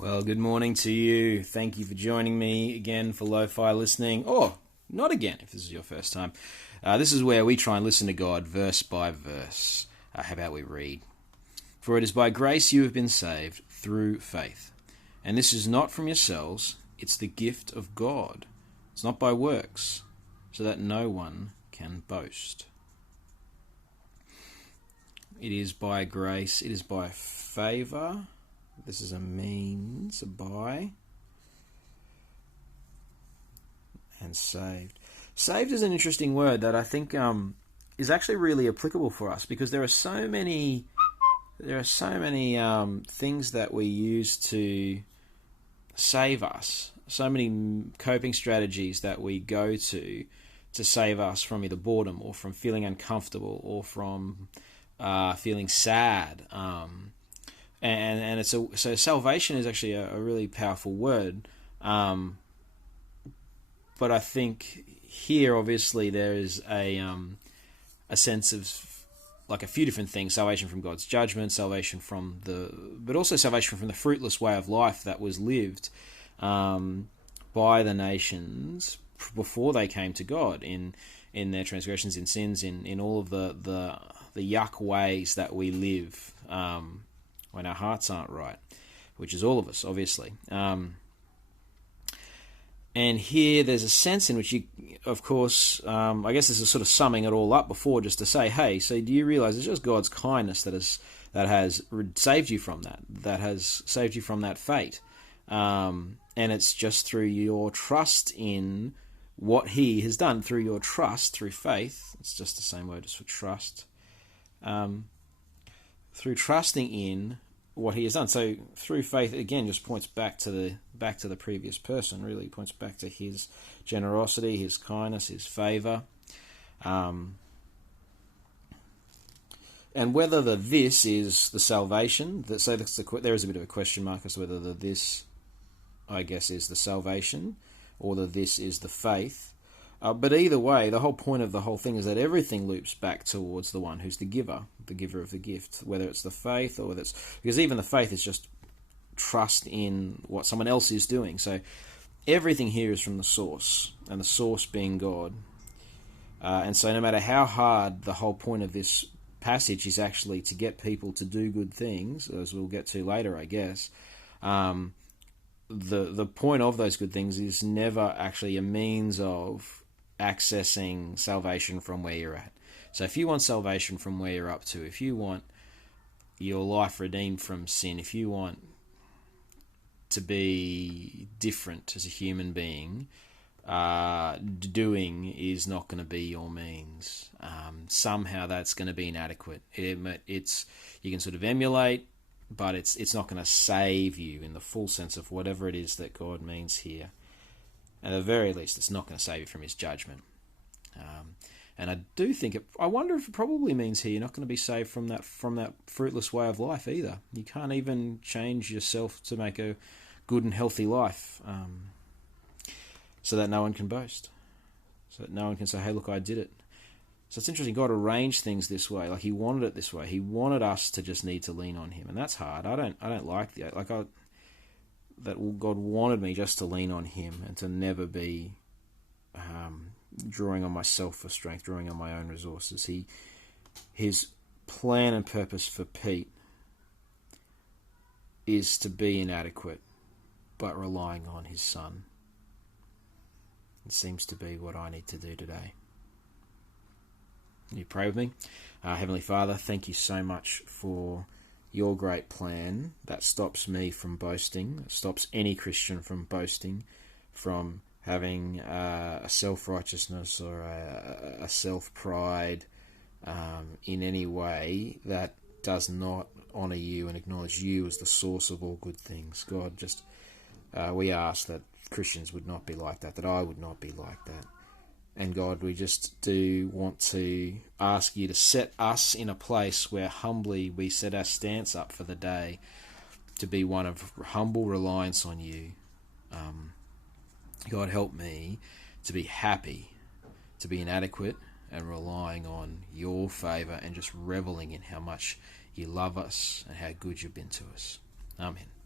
Well, good morning to you. Thank you for joining me again for LoFi listening, or not again if this is your first time. This is where we try and listen to God verse by verse. How about we read? For it is by grace you have been saved through faith. And this is not from yourselves, it's the gift of God. It's not by works, so that no one can boast. It is by grace, it is by favour. This is a means, a by, and saved. Saved is an interesting word that I think is actually really applicable for us, because there are so many things that we use to save us, so many coping strategies that we go to save us from either boredom or from feeling uncomfortable or from feeling sad. And it's so salvation is actually a really powerful word, but I think here obviously there is a sense of like a few different things: salvation from God's judgment, salvation but also salvation from the fruitless way of life that was lived by the nations before they came to God in their transgressions, in sins, in all of the yuck ways that we live. When our hearts aren't right, which is all of us, obviously. And here there's a sense in which you, of course, I guess this is sort of summing it all up before, just to say, hey, so do you realize it's just God's kindness that has saved you from that has saved you from that fate. And it's just through your trust in what He has done, through your trust, through faith. It's just the same word as for trust. Through trusting in what He has done. So through faith, again, just points back to the previous person, really points back to His generosity, His kindness, His favour. And whether this is the salvation, there is a bit of a question mark as to whether this, I guess, is the salvation, or this is the faith. But either way, the whole point of the whole thing is that everything loops back towards the one who's the giver of the gift, whether it's the faith or whether it's... Because even the faith is just trust in what someone else is doing. So everything here is from the source, and the source being God. And so no matter how hard, the whole point of this passage is actually to get people to do good things, as we'll get to later, I guess. The point of those good things is never actually a means of accessing salvation from where you're at. So if you want salvation from where you're up to, if you want your life redeemed from sin, if you want to be different as a human being, doing is not going to be your means. Somehow that's going to be inadequate. You can sort of emulate, but it's not going to save you in the full sense of whatever it is that God means here. At the very least, it's not going to save you from His judgment. And I do think I wonder if it probably means here you're not going to be saved from that fruitless way of life either. You can't even change yourself to make a good and healthy life, so that no one can boast, so that no one can say, "Hey, look, I did it." So it's interesting. God arranged things this way, like He wanted it this way. He wanted us to just need to lean on Him, and that's hard. I don't like that God wanted me just to lean on Him and to never be drawing on myself for strength, drawing on my own resources. His plan and purpose for Pete is to be inadequate, but relying on His Son. It seems to be what I need to do today. You pray with me. Heavenly Father, thank You so much for Your great plan that stops me from boasting, that stops any Christian from boasting, from having a self-righteousness or a self-pride in any way that does not honour You and acknowledge You as the source of all good things. God, just we ask that Christians would not be like that I would not be like that. And God, we just do want to ask You to set us in a place where humbly we set our stance up for the day to be one of humble reliance on You. God, help me to be happy, to be inadequate and relying on Your favour and just revelling in how much You love us and how good You've been to us. Amen.